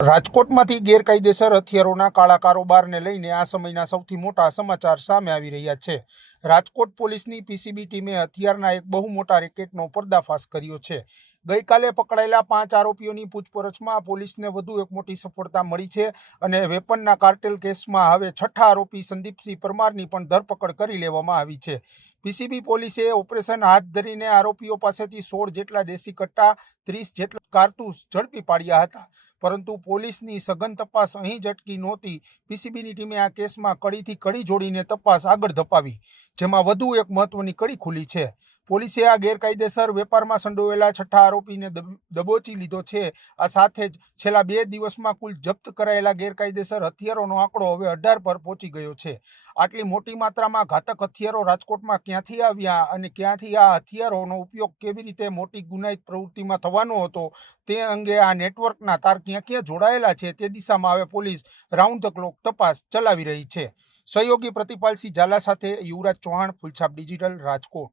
રાજકોટમાંથી ગેરકાયદેસર હથિયારોના કાળા કારોબારને લઈને આ સમયના સૌથી મોટા સમાચાર સામે આવી રહ્યા છે। રાજકોટ પોલીસની પીસીબી ટીમે હથિયારના એક બહુ મોટા રેકેટનો પર્દાફાશ કર્યો છે। ગઈકાલે પકડાયેલા 5 આરોપીઓની પૂછપરછમાં પોલીસને વધુ એક મોટી સફળતા મળી છે અને વેપનના કાર્ટેલ કેસમાં હવે છઠ્ઠા આરોપી સંદીપસિંહ પરમારની પણ ધરપકડ કરી લેવામાં આવી છે। પીસીબી પોલીસે ઓપરેશન હાથ ધરીને આરોપીઓ પાસેથી 16 જેટલા દેશી કટ્ટા, 30 જેટલા કારતૂસ ઝડપી પાડ્યા હતા, પરંતુ પોલીસની સઘન તપાસ અહીં જ અટકી નહોતી। પીસીબીની ટીમે આ કેસમાં કડીથી કડી જોડીને તપાસ આગળ ધપાવી, જેમાં વધુ એક મહત્વની કડી ખુલી છે। પોલીસે આ ગેરકાયદેસર વેપારમાં સંડોવાયેલા છઠ્ઠા આરોપીને દબોચી લીધો છે। આ સાથે જ છેલ્લા 2 દિવસમાં કુલ જપ્ત કરાયેલા ગેરકાયદેસર હથિયારોનો આંકડો હવે 18 પર પહોંચી ગયો છે। આટલી મોટી માત્રામાં ઘાતક હથિયારો રાજકોટમાં ક્યાંથી આવ્યા અને ક્યાંથી આ હથિયારોનો ઉપયોગ કેવી રીતે મોટી ગુનાહિત પ્રવૃત્તિમાં થવાનો હતો તે અંગે આ નેટવર્કના તાર ક્યાં જોડાયેલા છે તે દિશામાં હવે પોલીસ રાઉન્ડ ધ ક્લોક તપાસ ચલાવી રહી છે। સહયોગી પ્રતિપાલસિંહ ઝાલા સાથે યુવરાજ ચૌહાણ, ફૂલછાપ ડિજિટલ, રાજકોટ।